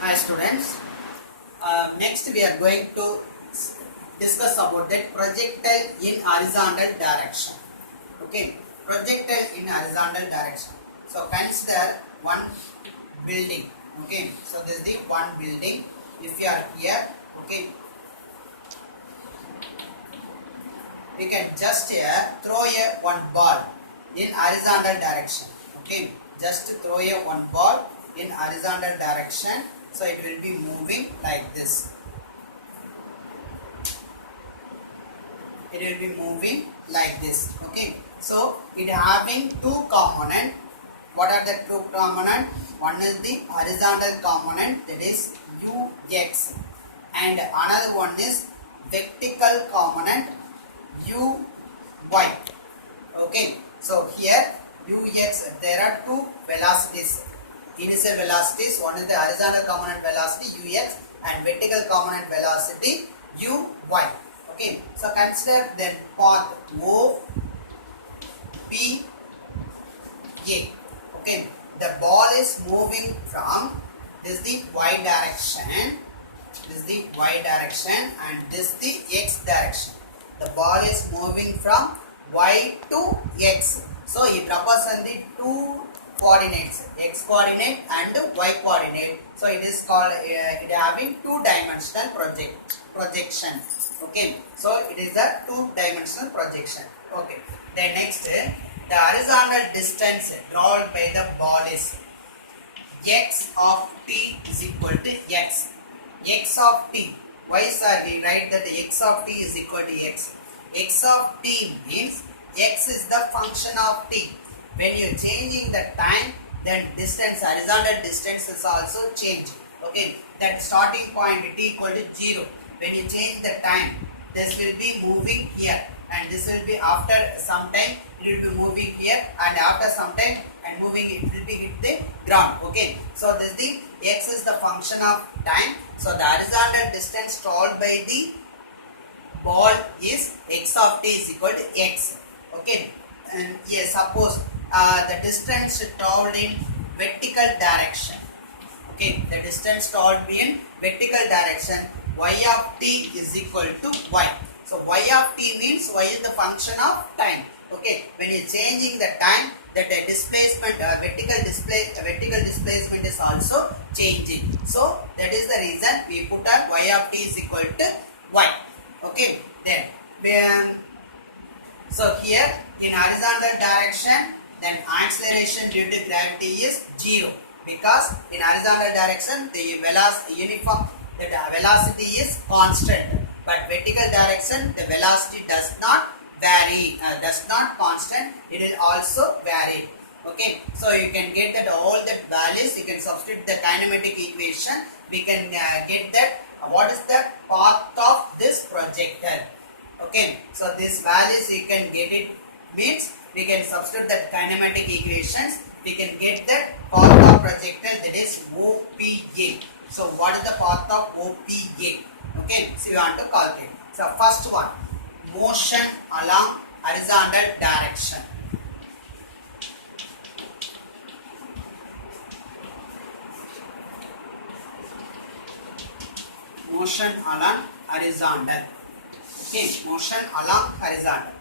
Hi students, next we are going to discuss about that projectile in horizontal direction. Okay, projectile in horizontal direction. So consider one building. Okay, so this is the one building. If you are here, okay, we can just throw one ball in horizontal direction. Okay, just throw one ball in horizontal direction. So it will be moving like this. It will be moving like this. Okay, so it having two component. What are the two component? One is the horizontal component, that is ux, and another one is vertical component uy. Okay, so here ux, there are two velocities, initial velocities. One is the horizontal component velocity ux and vertical component velocity uy. Okay, so consider then path O P A. Okay, the ball is moving from this the y direction, this the y direction, and this the x direction. The ball is moving from y to x. So it represents the two coordinates, x coordinate and y coordinate. So it is called it having two dimensional projection. Okay, so it is a two dimensional projection. Okay, then next, the horizontal distance drawn by the ball is x of t is equal to x. X of t. Why sir we write that x of t is equal to x? X of t means x is the function of t. When you are changing the time, then distance, horizontal distance is also changing. Okay, that starting point t equal to 0. When you change the time, this will be moving here, and this will be after some time it will be moving here, and after some time and moving it will be hit the ground. Okay, so this the x is the function of time. So the horizontal distance traveled by the ball is x of t is equal to x. Okay, and yes, suppose the distance traveled in vertical direction. Okay, the distance traveled in vertical direction, y of t is equal to y. So y of t means y is the function of time. Okay, when you are changing the time, that displacement, vertical displacement is also changing. So that is the reason we put a y of t is equal to y. Okay, then so here in horizontal direction, then acceleration due to gravity is 0, because in horizontal direction the velocity is constant, but vertical direction the velocity does not vary, does not constant, it will also vary. Okay, so you can get that all the values, you can substitute the kinematic equation, we can get that what is the path of this projectile. Okay, so these values you can get it, means we can substitute that kinematic equations, we can get that path of projectile, that is OPA. So what is the path of OPA? Okay, so you want to calculate. So first one, motion along horizontal direction. Motion along horizontal. Okay, motion along horizontal.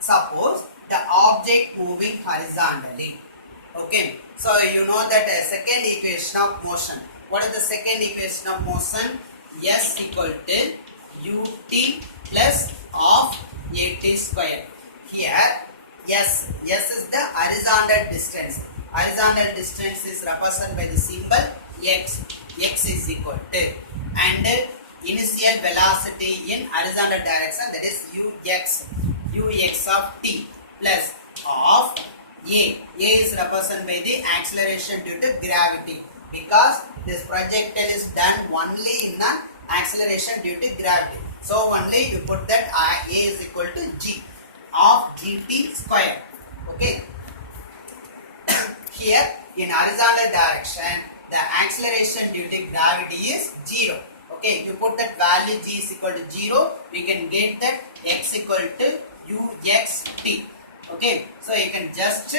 Suppose the object moving horizontally. Okay, so you know that a second equation of motion. What is the second equation of motion? S equal to ut plus of at square. Here S is the horizontal distance. Horizontal distance is represented by the symbol x. X is equal to, and initial velocity in horizontal direction, that is ux of t plus of a. A is represented by the acceleration due to gravity, because this projectile is done only in an acceleration due to gravity. So only you put that a is equal to g of gt square. Okay. Here in horizontal direction, the acceleration due to gravity is 0. Okay, if you put that value g is equal to 0, we can get that x equal to uxt. Okay, so you can just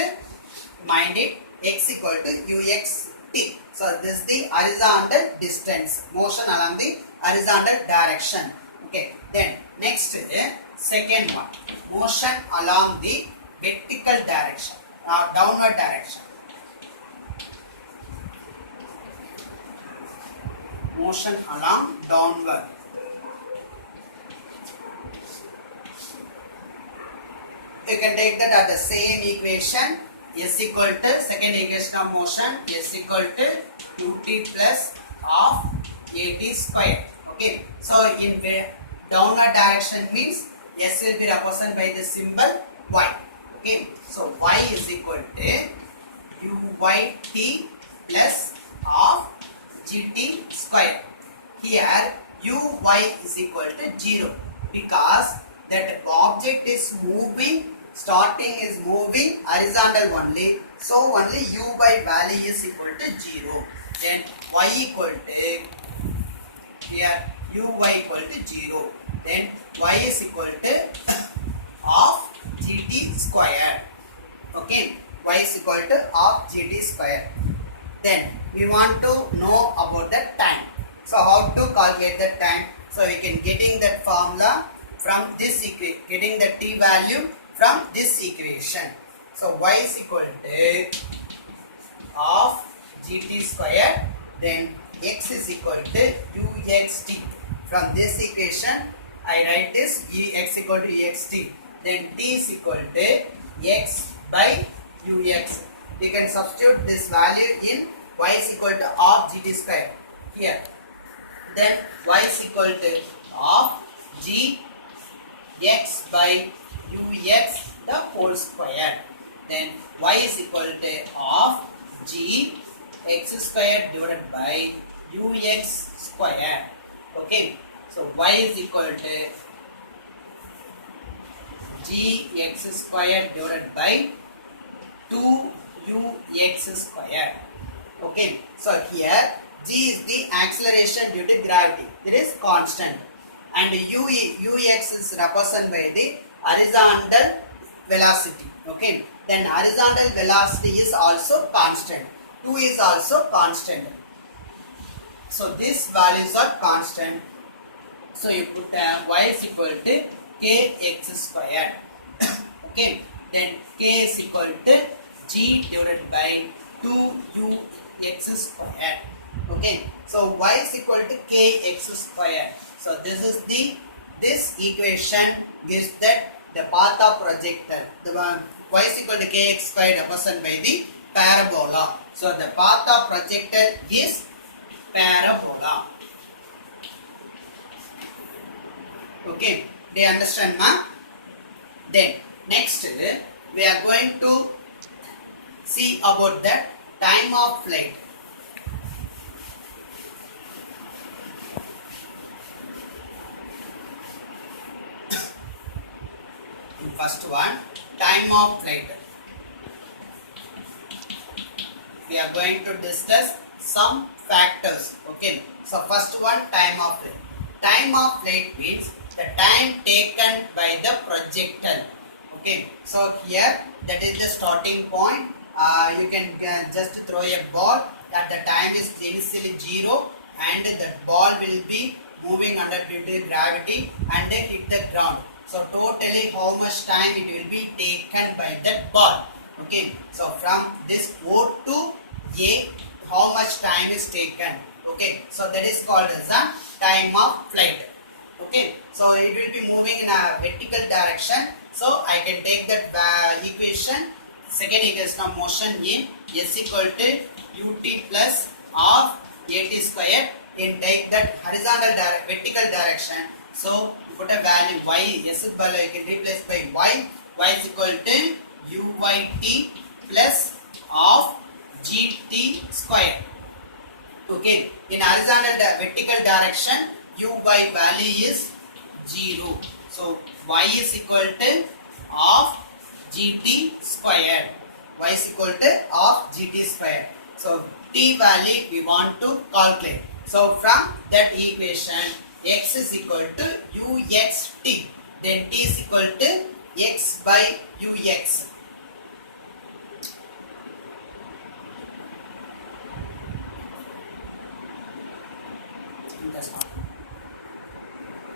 mind it, x equal to uxt t. So this is the horizontal distance, motion along the horizontal direction. Okay, then next second one, motion along the vertical direction, downward direction. Motion along downward. You can take that as the same equation. S equal to second equation of motion, S equal to ut plus half at square. Okay, so in downward direction means S will be represented by the symbol y. Okay, so y is equal to uyt plus half gt square. Here uy is equal to 0 because that object is moving, starting is moving horizontal only, so only u by value is equal to 0. Then y equal to, here uy equal to 0, then y is equal to half gt square. Okay, y is equal to half gt square. Then we want to know about the time. So how to calculate the time? So we can getting that formula from this equation, getting the t value from this equation. So y is equal to half gt square, then x is equal to uxt. From this equation I write this x equal to uxt, then t is equal to x by ux. We can substitute this value in y is equal to half gt square here. Then y is equal to half g x by ux the whole square. Then y is equal to half g x square divided by ux square. Okay, so y is equal to g x square divided by 2ux square. Okay, so here g is the acceleration due to gravity, that is constant, and ux is represented by the horizontal velocity. Okay, then horizontal velocity is also constant, 2 is also constant. So these values are constant. So you put y is equal to kx square. Okay, then k is equal to g divided by 2ux square. Okay, so y is equal to kx square. So this equation gives that the path of projectile, the y is equal to kx square represented by the parabola. So the path of projectile is parabola. Okay, do you understand, ma? Then next we are going to see about the time of flight. First one, time of flight. We are going to discuss some factors. Okay, so first one, time of flight. Time of flight means the time taken by the projectile. Okay, so here that is the starting point. You can just throw a ball at the time is initially 0 and the ball will be moving under due to gravity and hit the ground. So totally how much time it will be taken by that ball. Okay, so from this O to A, how much time is taken. Okay, so that is called as a time of flight. Okay, so it will be moving in a vertical direction. So I can take that equation, second equation of motion in s equal to ut plus half at square, and take that horizontal vertical direction. So you put a value y, s value you can replace by y is equal to uyt plus half gt square. Okay, in horizontal vertical direction uy value is 0. So y is equal to half gt square. Y is equal to half gt square. So t value we want to calculate. So from that equation x is equal to uxt. Then t is equal to x by ux. That's all.